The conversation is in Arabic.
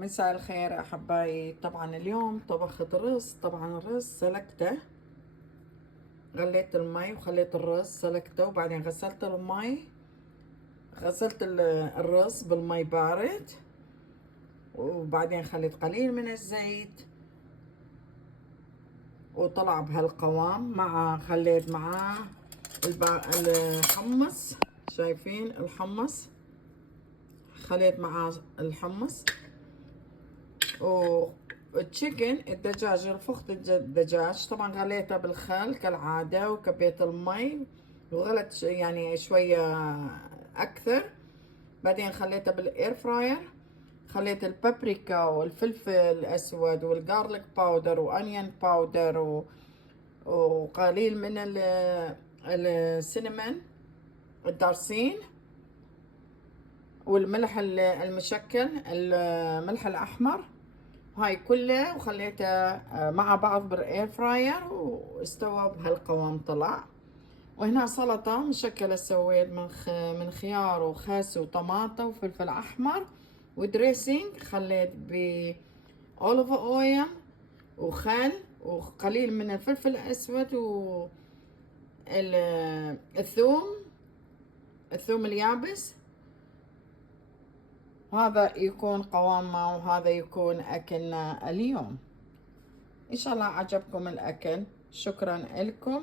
مساء الخير أحبائي. طبعا اليوم طبخت رز. طبعا الرز سلقته، غليت المي وخليت الرز سلقته، وبعدين غسلت المي، غسلت الرز بالمي بارد، وبعدين خليت قليل من الزيت وطلع بهالقوام. خليت معاه الحمص، شايفين الحمص؟ خليت معاه الحمص والتشيكن الدجاج، رفقت الدجاج طبعا غليته بالخل كالعادة، وكبيت المي وغلت يعني شوية أكثر. بعدين خليته بالإير فراير، خليت البابريكا والفلفل الأسود والجارليك باودر وأنيون باودر وقليل من السينمان الدارسين، والملح المشكل، الملح الأحمر، هاي كلها، وخليتها مع بعض بالاير فراير واستوى بهالقوام طلع. وهنا سلطة مشكلة سويت من خيار وخس وطماطة وفلفل أحمر ودريسينج، خليت ب أوليف أويل وخل وقليل من الفلفل الأسود الثوم اليابس. هذا يكون قوامنا وهذا يكون أكلنا اليوم. إن شاء الله عجبكم الأكل. شكرا لكم.